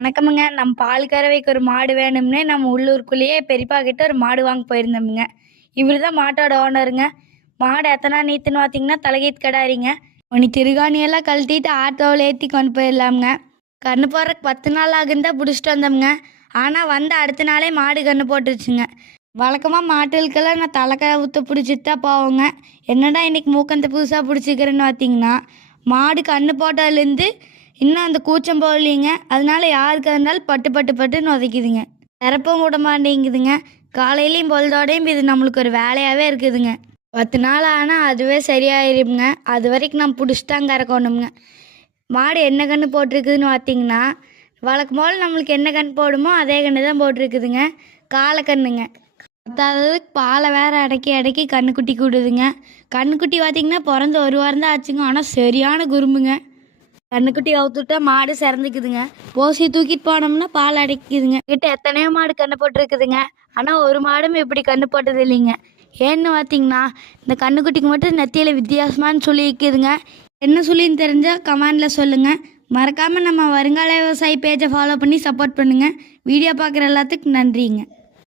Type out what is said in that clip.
வணக்கமுங்க. நம்ம பால் கறவைக்கு ஒரு மாடு வேணும்னே நம்ம உள்ளூருக்குள்ளேயே பெரியப்பா கிட்ட ஒரு மாடு வாங்க போயிருந்தோமுங்க. இவரு தான் மாட்டோட ஓனருங்க. மாடு எத்தனா நீத்துன்னு பார்த்தீங்கன்னா, தலைகீத்து கிடாரிங்க. உனி திருகாணியெல்லாம் கழட்டிட்டு ஆட்டோவில் ஏற்றி கொண்டு போயிடலாமுங்க. கன்று போடுறதுக்கு 10 நாள் ஆகுன்னு தான் பிடிச்சிட்டு வந்தோமுங்க. ஆனால் வந்து அடுத்த நாளே மாடு கன்று போட்டுருச்சுங்க. வழக்கமாக மாட்டுகளுக்கெல்லாம் நான் தலைக்க ஊற்ற பிடிச்சிட்டு தான் போவேங்க. என்னடா இன்னைக்கு மூக்கந்த புதுசாக பிடிச்சிக்கிறேன்னு பார்த்தீங்கன்னா, மாடு கன்று போட்டதுலேருந்து இன்னும் அந்த கூச்சம் போகலிங்க. அதனால யாருக்கு இருந்தாலும் பட்டு பட்டு பட்டுன்னு உதைக்குதுங்க. நிரப்பவும் விட மாட்டேங்குதுங்க. காலையிலையும் பொழுதோடையும் இது நம்மளுக்கு ஒரு வேலையாகவே இருக்குதுங்க. 10 நாள் ஆனால் அதுவே சரியாயிருங்க. அது வரைக்கும் நம்ம பிடிச்சிட்டாங்க கறக்கணுங்க. மாடு என்ன கன்று போட்டிருக்குதுன்னு பார்த்தீங்கன்னா, வழக்கம் போல் நம்மளுக்கு என்ன கன்று போடுமோ அதே கன்று தான் போட்டிருக்குதுங்க. காளைக்கன்றுங்க. அதாவது பாலை வேற அடக்கி அடக்கி கன்றுக்குட்டி கூடுதுங்க. கன்றுக்குட்டி பார்த்தீங்கன்னா பிறந்து 1 வாரம் தான் ஆச்சுங்க. ஆனால் சரியான குறும்புங்க. கன்றுக்குட்டி அவுத்துட்டா மாடு சிறந்துக்குதுங்க. ஓசி தூக்கிட்டு போனோம்னா பால் அடைக்குதுங்க. கிட்ட எத்தனையோ மாடு கன்று போட்டுருக்குதுங்க. ஆனால் ஒரு மாடும் இப்படி கன்று போட்டது இல்லைங்க. ஏன்னு பார்த்தீங்கன்னா, இந்த கன்றுக்குட்டிக்கு மட்டும் நெத்தியில் வித்தியாசமானு சொல்லியிருக்குதுங்க. என்ன சொல்லின்னு தெரிஞ்சால் கமெண்டில் சொல்லுங்கள். மறக்காமல் நம்ம வருங்கால விவசாயி பேஜை ஃபாலோ பண்ணி சப்போர்ட் பண்ணுங்கள். வீடியோ பார்க்குற எல்லாத்துக்கும் நன்றிங்க.